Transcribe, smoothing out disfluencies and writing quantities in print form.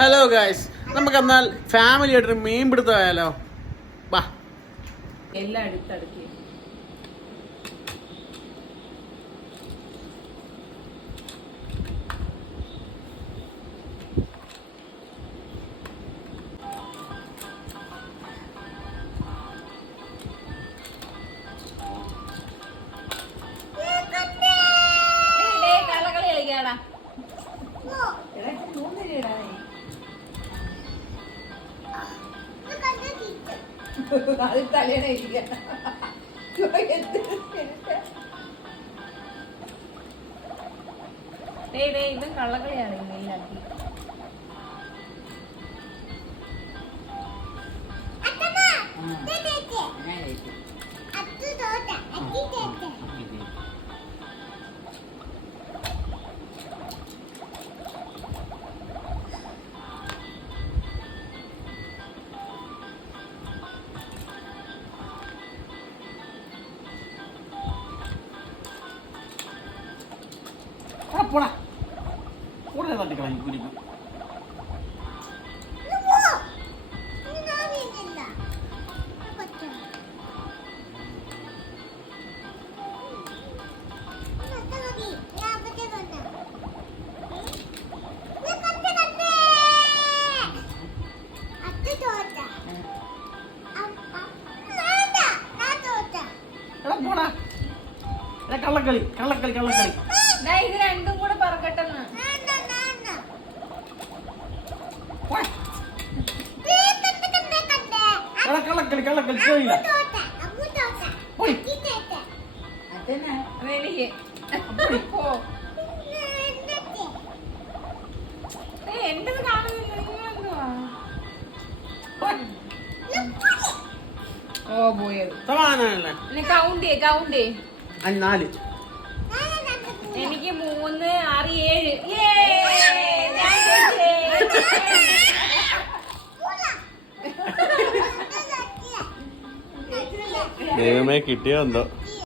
Hello guys, നമുക്ക് എന്നാൽ family ആയിട്ടൊരു മീൻ പിടുത്തമായാലോ? വാ. എല്ലാം അടുത്തടുക്കി കളകളി കളിക്കാടാ. അത് തലേണ ഇരിക്കണ്ട. ഇതും കള്ളക്കളിയാണ് മെയിനാക്കി. പോടാ കൂടുതൽ തട്ടിക്കളഞ്ഞു കുരിക്കും. കള്ളക്കളി കള്ളക്കളി കള്ളക്കളി. ഇത് രണ്ടും കൂടെ പറക്കട്ടെന്ന്. കള്ളക്കളി കള്ളക്കളി ചോദില്ല. അതെനിക്ക് എന്റത് കാണുന്നില്ല. ഓ പോയത് കൗണ്ട് കൗണ്ട്. 4. എനിക്ക് 3, 6, 7. ദൈവമേ, കിട്ടിയോ എന്തോ.